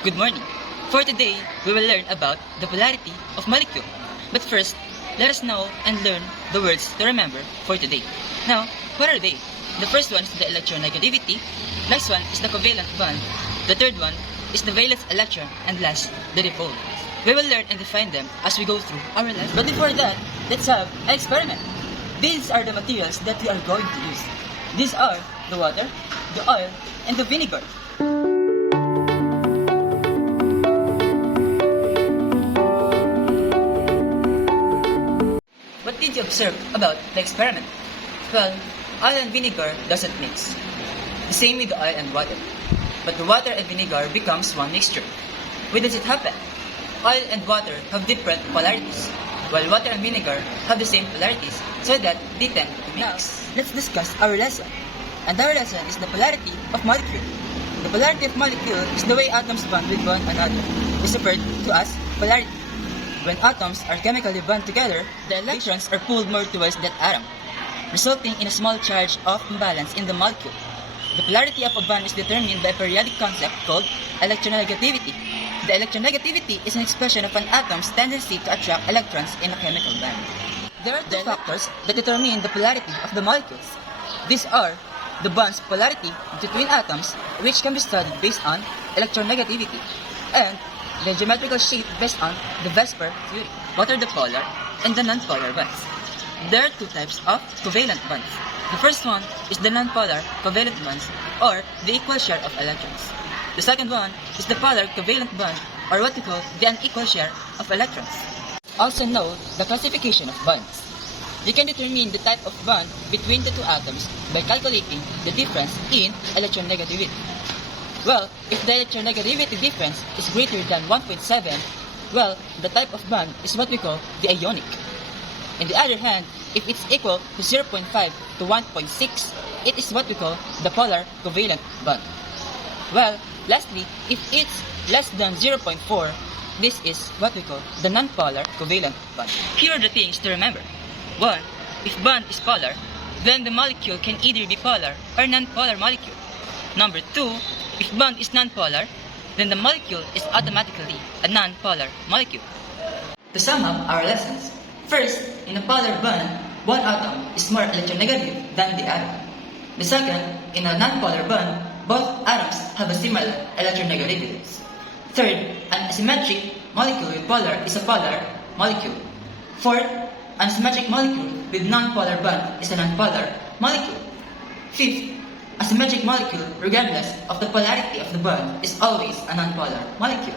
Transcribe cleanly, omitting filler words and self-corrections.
Good morning. For today, we will learn about the polarity of molecule. But first, let us know and learn the words to remember for today. Now, what are they? The first one is the electronegativity. Next one is the covalent bond. The third one is the valence electron. And last, the dipole. We will learn and define them as we go through our lesson. But before that, let's have an experiment. These are the materials that we are going to use. These are the water, the oil, and the vinegar. What did you observe about the experiment? Well, oil and vinegar doesn't mix. The same with the oil and water. But the water and vinegar becomes one mixture. Why does it happen? Oil and water have different polarities, while water and vinegar have the same polarities, so that they tend to mix. Now, let's discuss our lesson. And our lesson is the polarity of molecule. The polarity of molecule is the way atoms bond with one another. It's referred to as polarity. When atoms are chemically bound together, the electrons are pulled more towards that atom, resulting in a small charge of imbalance in the molecule. The polarity of a bond is determined by a periodic concept called electronegativity. The electronegativity is an expression of an atom's tendency to attract electrons in a chemical bond. There are two factors that determine the polarity of the molecules. These are the bond's polarity between atoms, which can be studied based on electronegativity, and the geometrical shape based on the VSEPR theory. What are the polar and the nonpolar bonds? There are two types of covalent bonds. The first one is the nonpolar covalent bonds, or the equal share of electrons. The second one is the polar covalent bond, or what we call the unequal share of electrons. Also know the classification of bonds. You can determine the type of bond between the two atoms by calculating the difference in electronegativity. Well, if the electronegativity difference is greater than 1.7, well, the type of bond is what we call the ionic. On the other hand, if it's equal to 0.5 to 1.6, it is what we call the polar covalent bond. Well, lastly, if it's less than 0.4, this is what we call the nonpolar covalent bond. Here are the things to remember. 1. If bond is polar, then the molecule can either be polar or nonpolar molecule. Number 2. If bond is nonpolar, then the molecule is automatically a nonpolar molecule. To sum up our lessons, first, in a polar bond, one atom is more electronegative than the other. The second, in a nonpolar bond, both atoms have a similar electronegativity. Third, an asymmetric molecule with polar is a polar molecule. Fourth, an asymmetric molecule with nonpolar bond is a nonpolar molecule. Fifth, a symmetric molecule, regardless of the polarity of the bond, is always a nonpolar molecule.